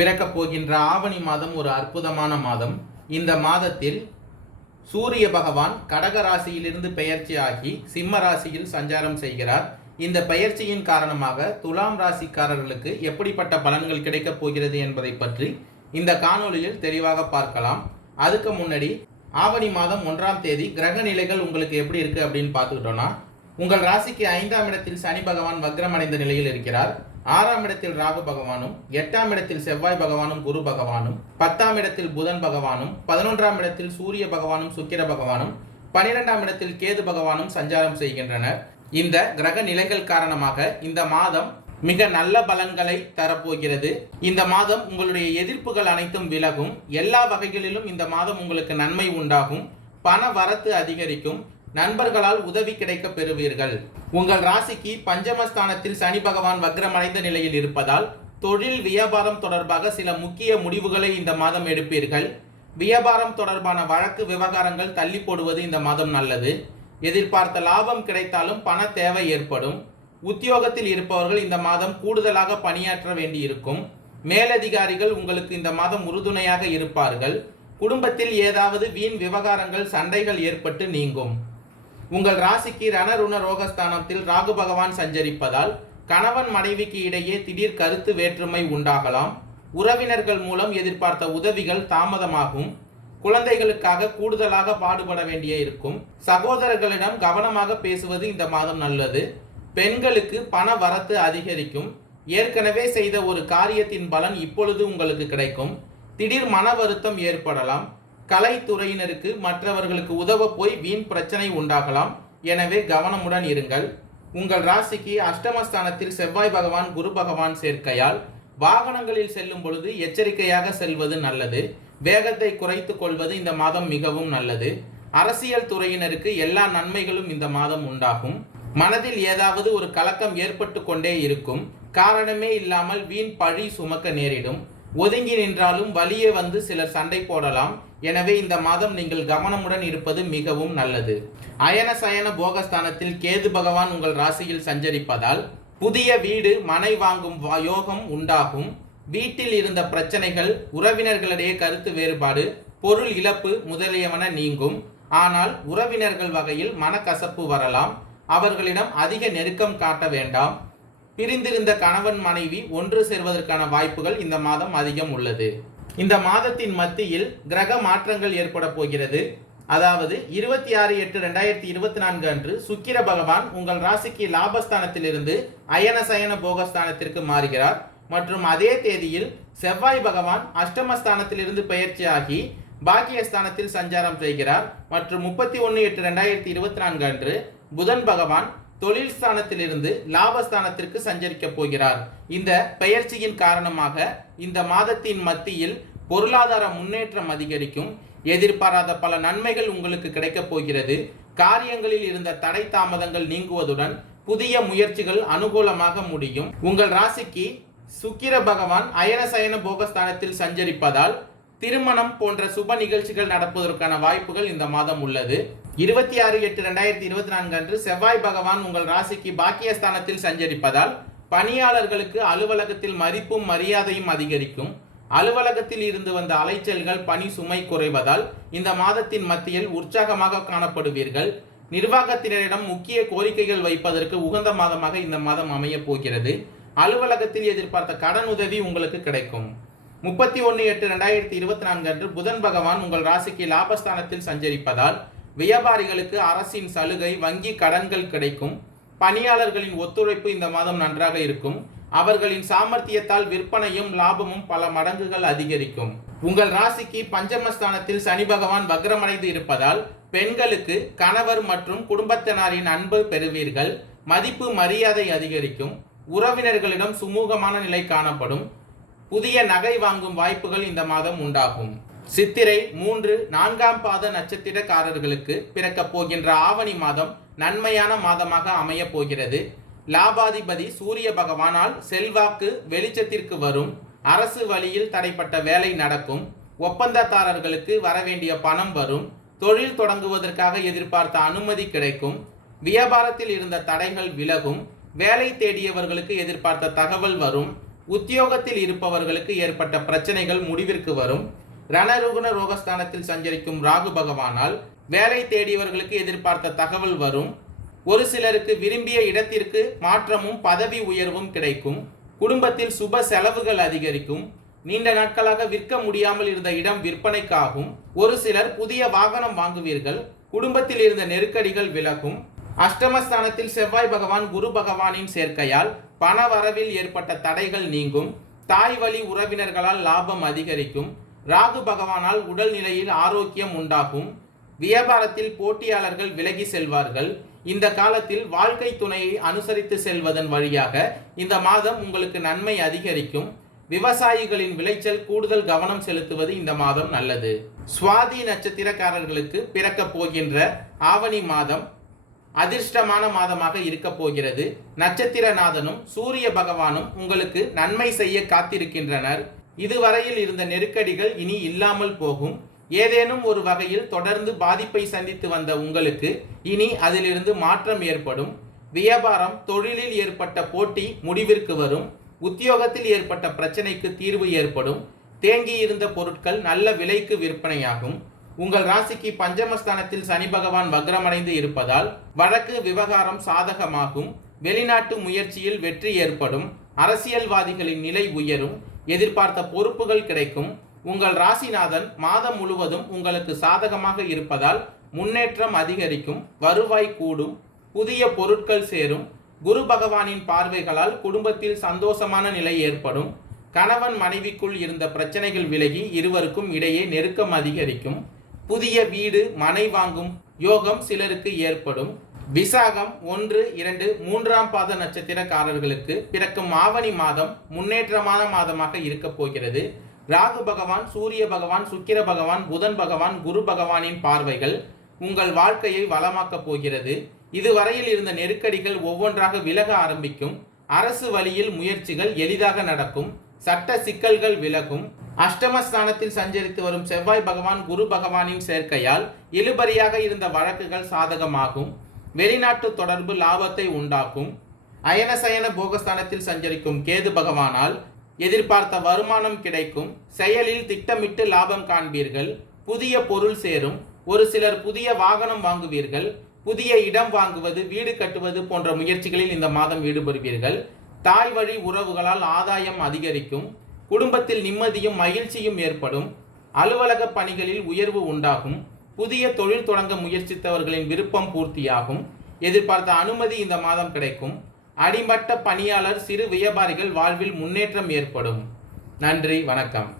பிறக்கப் போகின்ற ஆவணி மாதம் ஒரு அற்புதமான மாதம். இந்த மாதத்தில் சூரிய பகவான் கடக ராசியிலிருந்து பெயர்ச்சியாகி சிம்ம ராசியில் சஞ்சாரம் செய்கிறார். இந்த பெயர்ச்சியின் காரணமாக துலாம் ராசிக்காரர்களுக்கு எப்படிப்பட்ட பலன்கள் கிடைக்கப் போகிறது என்பதை பற்றி இந்த காணொளியில் தெளிவாக பார்க்கலாம். அதுக்கு முன்னாடி ஆவணி மாதம் 1ஆம் தேதி கிரக நிலைகள் உங்களுக்கு எப்படி இருக்கு அப்படின்னு பார்த்துக்கிட்டோம்னா, உங்கள் ராசிக்கு 5ஆம் இடத்தில் சனி பகவான் வக்ரமடைந்த நிலையில் இருக்கிறார். 6ஆம் இடத்தில் ராகு பகவானும், 8ஆம் இடத்தில் செவ்வாய் பகவானும் குரு பகவானும், 10ஆம் இடத்தில் புதன் பகவானும், 11ஆம் இடத்தில் சூரிய பகவானும் சுக்கிர பகவானும், 12ஆம் இடத்தில் கேது பகவானும் சஞ்சாரம் செய்கின்றனர். இந்த கிரக நிலைகள் காரணமாக இந்த மாதம் மிக நல்ல பலன்களை தரப்போகிறது. இந்த மாதம் உங்களுடைய எதிர்ப்புகள் அனைத்தும் விலகும். எல்லா வகைகளிலும் இந்த மாதம் உங்களுக்கு நன்மை உண்டாகும். பண வரத்து அதிகரிக்கும். நண்பர்களால் உதவி கிடைக்க பெறுவீர்கள். உங்கள் ராசிக்கு பஞ்சமஸ்தானத்தில் சனி பகவான் வக்ரமடைந்த நிலையில் இருப்பதால் தொழில் வியாபாரம் தொடர்பாக சில முக்கிய முடிவுகளை இந்த மாதம் எடுப்பீர்கள். வியாபாரம் தொடர்பான வழக்கு விவகாரங்கள் தள்ளி போடுவது இந்த மாதம் நல்லது. எதிர்பார்த்த லாபம் கிடைத்தாலும் பண தேவை ஏற்படும். உத்தியோகத்தில் இருப்பவர்கள் இந்த மாதம் கூடுதலாக பணியாற்ற வேண்டியிருக்கும். மேலதிகாரிகள் உங்களுக்கு இந்த மாதம் உறுதுணையாக இருப்பார்கள். குடும்பத்தில் ஏதாவது வீண் விவகாரங்கள் சண்டைகள் ஏற்பட்டு நீங்கும். உங்கள் ராசிக்கு ரணருண ரோகஸ்தானத்தில் ராகு பகவான் சஞ்சரிப்பதால் கணவன் மனைவிக்கு இடையே திடீர் கருத்து வேற்றுமை உண்டாகலாம். உறவினர்கள் மூலம் எதிர்பார்த்த உதவிகள் தாமதமாகும். குழந்தைகளுக்காக கூடுதலாக பாடுபட வேண்டிய இருக்கும். சகோதரர்களிடம் கவனமாக பேசுவது இந்த மாதம் நல்லது. பெண்களுக்கு பண வரத்து அதிகரிக்கும். ஏற்கனவே செய்த ஒரு காரியத்தின் பலன் இப்பொழுது உங்களுக்கு கிடைக்கும். திடீர் மன வருத்தம் ஏற்படலாம். கலைத்துறையினருக்கு மற்றவர்களுக்கு உதவ போய் வீண் பிரச்சனை உண்டாகலாம். எனவே கவனமுடன் இருங்கள். உங்கள் ராசிக்கு அஷ்டமஸ்தானத்தில் செவ்வாய் பகவான் குரு பகவான் சேர்க்கையால் வாகனங்களில் செல்லும் பொழுது எச்சரிக்கையாக செல்வது நல்லது. வேகத்தை குறைத்து கொள்வது இந்த மாதம் மிகவும் நல்லது. அரசியல் துறையினருக்கு எல்லா நன்மைகளும் இந்த மாதம் உண்டாகும். மனதில் ஏதாவது ஒரு கலக்கம் ஏற்பட்டு கொண்டே இருக்கும். காரணமே இல்லாமல் வீண் பழி சுமக்க நேரிடும். ஒதுங்கி நின்றாலும் வலியே வந்து சிலர் சண்டை போடலாம். எனவே இந்த மாதம் நீங்கள் கவனமுடன் இருப்பது மிகவும் நல்லது. அயன சயன போகஸ்தானத்தில் கேது பகவான் உங்கள் ராசியில் சஞ்சரிப்பதால் புதிய வீடு மனை வாங்கும் யோகம் உண்டாகும். வீட்டில் இருந்த பிரச்சனைகள், உறவினர்களிடையே கருத்து வேறுபாடு, பொருள் இழப்பு முதலியவன நீங்கும். ஆனால் உறவினர்கள் வகையில் மனக்கசப்பு வரலாம். அவர்களிடம் அதிக நெருக்கம் காட்ட வேண்டாம். பிரிந்திருந்த கணவன் மனைவி ஒன்று சேர்வதற்கான வாய்ப்புகள் இந்த மாதம் அதிகம் உள்ளது. இந்த மாதத்தின் மத்தியில் கிரக மாற்றங்கள் ஏற்பட போகிறது. அதாவது 26/8/2024 அன்று சுக்கிர பகவான் உங்கள் ராசிக்கு லாபஸ்தானத்திலிருந்து அயன சயன போகஸ்தானத்திற்கு மாறுகிறார். மற்றும் அதே தேதியில் செவ்வாய் பகவான் அஷ்டமஸ்தானத்திலிருந்து பெயர்ச்சியாகி பாக்கியஸ்தானத்தில் சஞ்சாரம் செய்கிறார். மற்றும் 31/8/2024 அன்று புதன் பகவான் தொழில் ஸ்தானத்திலிருந்து லாபஸ்தானத்திற்கு சஞ்சரிக்க போகிறார். இந்த பெயர்ச்சியின் காரணமாக இந்த மாதத்தின் மத்தியில் பொருளாதார முன்னேற்றம் அதிகரிக்கும். எதிர்பாராத பல நன்மைகள் உங்களுக்கு கிடைக்கப் போகிறது. காரியங்களில் இருந்த தடை தாமதங்கள் நீங்குவதுடன் புதிய முயற்சிகள் அனுகூலமாக முடியும். உங்கள் ராசிக்கு சுக்கிர பகவான் அயன சயன போகஸ்தானத்தில் சஞ்சரிப்பதால் திருமணம் போன்ற சுப நிகழ்ச்சிகள் நடப்பதற்கான வாய்ப்புகள் இந்த மாதம் உள்ளது. 26/8/2024 அன்று செவ்வாய் பகவான் உங்கள் ராசிக்கு பாக்கியஸ்தானத்தில் சஞ்சரிப்பதால் பணியாளர்களுக்கு அலுவலகத்தில் மதிப்பும் மரியாதையும் அதிகரிக்கும். அலுவலகத்தில் இருந்து வந்த அலைச்சல்கள், பணி சுமை குறைவதால் இந்த மாதத்தின் மத்தியில் உற்சாகமாக காணப்படுவீர்கள். நிர்வாகத்தினரிடம் முக்கிய கோரிக்கைகள் வைப்பதற்கு உகந்த மாதமாக இந்த மாதம் அமைய போகிறது. அலுவலகத்தில் எதிர்பார்த்த கடன் உதவி உங்களுக்கு கிடைக்கும். 31/8/2024 அன்று புதன் பகவான் உங்கள் ராசிக்கு லாபஸ்தானத்தில் சஞ்சரிப்பதால் வியாபாரிகளுக்கு அரசின் சலுகை, வங்கி கடன்கள் கிடைக்கும். பணியாளர்களின் ஒத்துழைப்பு இந்த மாதம் நன்றாக இருக்கும். அவர்களின் சாமர்த்தியத்தால் விற்பனையும் லாபமும் பல மடங்குகள் அதிகரிக்கும். உங்கள் ராசிக்கு பஞ்சமஸ்தானத்தில் சனி பகவான் வக்ரமடைந்து இருப்பதால் பெண்களுக்கு கணவர் மற்றும் குடும்பத்தினரின் அன்பு பெறுவீர்கள். மதிப்பு மரியாதை அதிகரிக்கும். உறவினர்களிடம் சுமூகமான நிலை காணப்படும். புதிய நகை வாங்கும் வாய்ப்புகள் இந்த மாதம் உண்டாகும். சித்திரை 3, 4ஆம் பாத நட்சத்திரக்காரர்களுக்கு பிறக்கப் போகின்ற ஆவணி மாதம் நன்மையான மாதமாக அமைய போகிறது. லாபாதிபதி சூரிய பகவானால் செல்வாக்கு வெளிச்சத்திற்கு வரும். அரசு வழியில் தடைப்பட்ட வேலை நடக்கும். ஒப்பந்ததாரர்களுக்கு வரவேண்டிய பணம் வரும். தொழில் தொடங்குவதற்காக எதிர்பார்த்த அனுமதி கிடைக்கும். வியாபாரத்தில் இருந்த தடைகள் விலகும். வேலை தேடியவர்களுக்கு எதிர்பார்த்த தகவல் வரும். உத்தியோகத்தில் இருப்பவர்களுக்கு ஏற்பட்ட பிரச்சனைகள் முடிவிற்கு வரும். ரணருகுண ரோகஸ்தானத்தில் சஞ்சரிக்கும் ராகு பகவானால் வேலை தேடியவர்களுக்கு எதிர்பார்த்த தகவல் வரும். ஒரு சிலருக்கு விரும்பிய இடத்திற்கு மாற்றமும் பதவி உயர்வும் கிடைக்கும். குடும்பத்தில் சுப செலவுகள் அதிகரிக்கும். நீண்ட நாட்களாக விற்க முடியாமல் இருந்த இடம் விற்பனைக்காகும். ஒரு சிலர் புதிய வாகனம் வாங்குவீர்கள். குடும்பத்தில் இருந்த நெருக்கடிகள் விலகும். அஷ்டமஸ்தானத்தில் செவ்வாய் பகவான் குரு பகவானின் சேர்க்கையால் பண வரவில் ஏற்பட்ட தடைகள் நீங்கும். தாய் வழி உறவினர்களால் லாபம் அதிகரிக்கும். ராகு பகவானால் உடல்நிலையில் ஆரோக்கியம் உண்டாகும். வியாபாரத்தில் போட்டியாளர்கள் விலகி செல்வார்கள். இந்த காலத்தில் வாழ்க்கை துணையை அனுசரித்து செல்வதன் வழியாக இந்த மாதம் உங்களுக்கு நன்மை அதிகரிக்கும். விவசாயிகளின் விளைச்சல் கூடுதல் கவனம் செலுத்துவது இந்த மாதம் நல்லது. சுவாதி நட்சத்திரக்காரர்களுக்கு பிறக்க போகின்ற ஆவணி மாதம் அதிர்ஷ்டமான மாதமாக இருக்க போகிறது. நட்சத்திரநாதனும் சூரிய பகவானும் உங்களுக்கு நன்மை செய்ய காத்திருக்கின்றனர். இதுவரையில் இருந்த நெருக்கடிகள் இனி இல்லாமல் போகும். ஏதேனும் ஒரு வகையில் தொடர்ந்து பாதிப்பை சந்தித்து வந்த உங்களுக்கு இனி அதிலிருந்து மாற்றம் ஏற்படும். வியாபாரம் தொழிலில் ஏற்பட்ட போட்டி முடிவிற்கு வரும். உத்தியோகத்தில் ஏற்பட்ட பிரச்சனைக்கு தீர்வு ஏற்படும். தேங்கியிருந்த பொருட்கள் நல்ல விலைக்கு விற்பனையாகும். உங்கள் ராசிக்கு பஞ்சமஸ்தானத்தில் சனி பகவான் வக்ரமடைந்து இருப்பதால் வழக்கு விவகாரம் சாதகமாகும். வெளிநாட்டு முயற்சியில் வெற்றி ஏற்படும். அரசியல்வாதிகளின் நிலை உயரும். எதிர்பார்த்த பொறுப்புகள் கிடைக்கும். உங்கள் ராசிநாதன் மாதம் முழுவதும் உங்களுக்கு சாதகமாக இருப்பதால் முன்னேற்றம் அதிகரிக்கும். வருவாய் கூடும். புதிய பொருட்கள் சேரும். குரு பகவானின் பார்வைகளால் குடும்பத்தில் சந்தோஷமான நிலை ஏற்படும். கணவன் மனைவிக்குள் இருந்த பிரச்சனைகள் விலகி இருவருக்கும் இடையே நெருக்கம் அதிகரிக்கும். புதிய வீடு மனை வாங்கும் யோகம் சிலருக்கு ஏற்படும். விசாகம் 1, 2, 3ஆம் பாத நட்சத்திரக்காரர்களுக்கு பிறக்கும் ஆவணி மாதம் முன்னேற்றமான மாதமாக இருக்க போகிறது. ராகு பகவான், சூரிய பகவான், சுக்கிர பகவான், புதன் பகவான், குரு பகவானின் பார்வைகள் உங்கள் வாழ்க்கையை வளமாக்கப் போகிறது. இதுவரையில் இருந்த நெருக்கடிகள் ஒவ்வொன்றாக விலக ஆரம்பிக்கும். அரசு வழியில் முயற்சிகள் எளிதாக நடக்கும். சட்ட சிக்கல்கள் விலகும். அஷ்டமஸ்தானத்தில் சஞ்சரித்து வரும் செவ்வாய் பகவான் குரு பகவானின் சேர்க்கையால் இழுபறியாக இருந்த வழக்குகள் சாதகமாகும். வெளிநாட்டு தொடர்பு லாபத்தை உண்டாக்கும். அயனசயன போகஸ்தானத்தில் சஞ்சரிக்கும் கேது பகவானால் எதிர்பார்த்த வருமானம் கிடைக்கும். செயலில் திட்டமிட்டு லாபம் காண்பீர்கள். புதிய பொருள் சேரும். ஒரு சிலர் புதிய வாகனம் வாங்குவீர்கள். புதிய இடம் வாங்குவது, வீடு கட்டுவது போன்ற முயற்சிகளில் இந்த மாதம் ஈடுபடுவீர்கள். தாய் வழி உறவுகளால் ஆதாயம் அதிகரிக்கும். குடும்பத்தில் நிம்மதியும் மகிழ்ச்சியும் ஏற்படும். அலுவலக பணிகளில் உயர்வு உண்டாகும். புதிய தொழில் தொடங்க முயற்சித்தவர்களின் விருப்பம் பூர்த்தியாகும். எதிர்பார்த்த அனுமதி இந்த மாதம் கிடைக்கும். அடிமட்ட பணியாளர், சிறு வியாபாரிகள் வாழ்வில் முன்னேற்றம் ஏற்படும். நன்றி, வணக்கம்.